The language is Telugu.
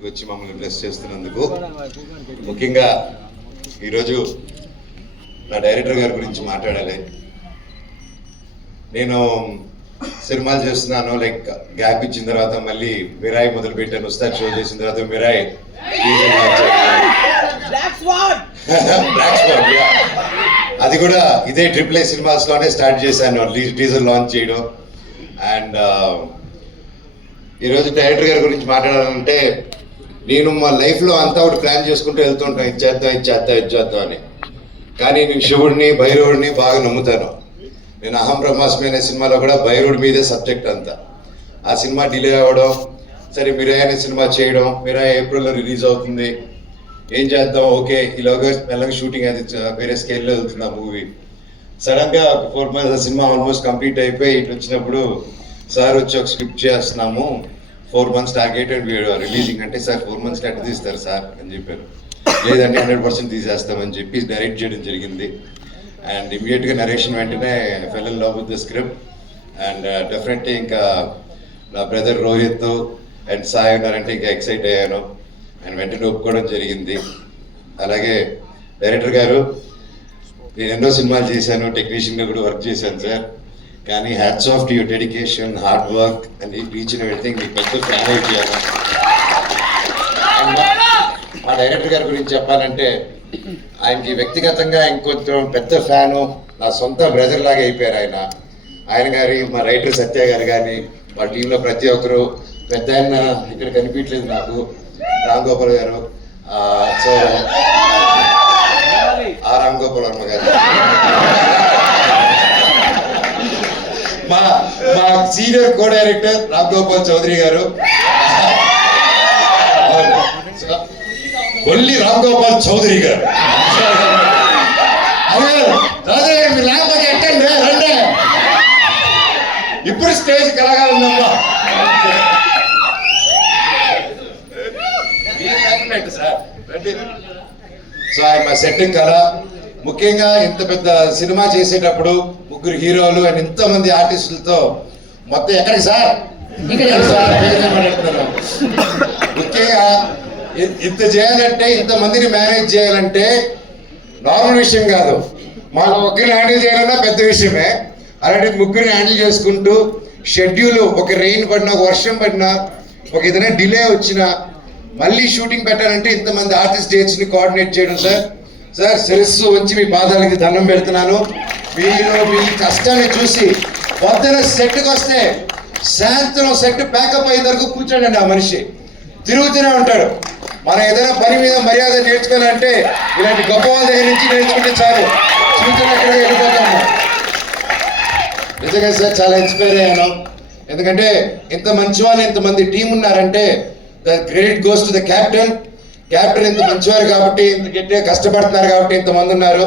ఇక్కడికి వచ్చి మమ్మల్ని బ్లెస్ చేస్తున్నందుకు. ముఖ్యంగా ఈరోజు నా డైరెక్టర్ గారి గురించి మాట్లాడాలి. నేను సినిమాలు చేస్తున్నాను, లైక్ గ్యాప్ ఇచ్చిన తర్వాత మళ్ళీ మిరాయి మొదలు పెట్టాను. ఉస్తాద్ షో చేసిన తర్వాత మిరాయి అది కూడా ఇదే AAA సినిమాస్ లోనే స్టార్ట్ చేశాను, టీజర్ లాంచ్ చేయడం. అండ్ ఈరోజు డైరెక్టర్ గారి గురించి మాట్లాడాలంటే, నేను మా లైఫ్లో అంతా ఒకటి ప్లాన్ చేసుకుంటూ వెళ్తుంటాను, ఇచ్చేద్దాం అని. కానీ నేను శివుడిని భైరవుడిని బాగా నమ్ముతాను. నేను అహం బ్రహ్మాస్మి అనే సినిమాలో కూడా భైరవుడి మీదే సబ్జెక్ట్ అంతా. ఆ సినిమా డిలే అవ్వడం, సరే మిరాయి అనే సినిమా చేయడం, మిరాయి ఏప్రిల్లో రిలీజ్ అవుతుంది, ఏం చేద్దాం, ఓకే ఇలాగా మెల్లగా షూటింగ్ అది వేరే స్కేల్లో వెళ్తుంది ఆ మూవీ. సడన్గా 4 months ఆ సినిమా ఆల్మోస్ట్ కంప్లీట్ అయిపోయి ఇటు వచ్చినప్పుడు సార్ వచ్చి ఒక స్క్రిప్ట్ చేస్తున్నాము, 4 months టార్గెట్ అండ్ రిలీజింగ్ అంటే, సార్ 4 months ఎట్లా తీస్తారు సార్ అని చెప్పారు. లేదంటే 100% తీసేస్తామని చెప్పి డైరెక్ట్ చేయడం జరిగింది. అండ్ ఇమీడియట్గా నరేషన్ వెంటనే fell in love with the script. And definitely ఇంకా నా బ్రదర్ రోహిత్ అండ్ సాయి ఉన్నారంటే ఇంకా ఎక్సైట్ అయ్యాను. అండ్ వెంటనే ఒప్పుకోవడం జరిగింది. అలాగే డైరెక్టర్ గారు, నేను ఎన్నో సినిమాలు చేశాను, టెక్నీషియన్గా కూడా వర్క్ చేశాను సార్. కానీ hats off to your dedication, hard work and reach and everything. మీకు పెద్ద ఫ్యాన్ అయిపోయాను. మా డైరెక్టర్ గారి గురించి చెప్పాలంటే, ఆయనకి వ్యక్తిగతంగా ఇంకొంచెం పెద్ద ఫ్యాను, నా సొంత బ్రదర్ లాగా అయిపోయారు ఆయన గారి, మా రైటర్ సత్య గారు కానీ, మా టీంలో ప్రతి ఒక్కరు. పెద్ద ఆయన ఇక్కడ కనిపించలేదు నాకు, రామ్ గోపాల్ గారు, సో రామ్ గోపాల్ వర్మ గారు, మా senior co director Ram Gopal Chaudhary గారు, ఒల్లి రామ్ గోపాల్ చౌదరి గారు. మీరు లేకపోతే ఎట్టండి రండి, ఇప్పుడు స్టేజ్ కలగాలమ్మా. సో ఆయన మా సెట్ కళ. ముఖ్యంగా ఇంత పెద్ద సినిమా చేసేటప్పుడు 3 హీరోలు అండ్ ఇంతమంది ఆర్టిస్టులతో మొత్తం ఎక్కడికి సార్ మాట్లాడుతున్నారు. ముఖ్యంగా ఇంత చేయాలంటే, ఇంతమందిని మేనేజ్ చేయాలంటే నార్మల్ విషయం కాదు. మనం ఒక్కరిని హ్యాండిల్ చేయాలన్నా పెద్ద విషయమే. అలాంటి 3 హ్యాండిల్ చేసుకుంటూ షెడ్యూల్, ఒక రెయిన్ పడినా, ఒక వర్షం పడినా, ఒక ఏదైనా డిలే వచ్చినా మళ్ళీ షూటింగ్ పెట్టాలంటే ఇంతమంది ఆర్టిస్ట్ డేట్స్ని కోఆర్డినేట్ చేయడం. సార్ శిరస్సు వచ్చి మీ పాదాలకి దండం పెడుతున్నాను. మీరు మీ కష్టాన్ని చూసి పొద్దున సెట్కి వస్తే సాయంత్రం సెట్ ప్యాకప్ అయ్యే వరకు కూర్చోండి. ఆ మనిషి తిరుగుతూనే ఉంటాడు. మనం ఏదైనా పని మీద మర్యాద నేర్చుకోవాలంటే ఇలాంటి గొప్ప వాళ్ళ దగ్గర నుంచి నేర్చుకుంటే చాలు, ఫ్యూచర్లో ఎక్కడికి వెళ్ళిపోతాము. నిజంగా సార్ చాలా ఇన్స్పైర్ అయ్యాను. ఎందుకంటే ఇంత మంచి వాళ్ళు, ఇంతమంది టీం ఉన్నారంటే the credit goes to the captain. Captain ఇంత మంచివారు కాబట్టి, ఇంత గట్టిగా కష్టపడుతున్నారు కాబట్టి ఇంతమంది ఉన్నారు.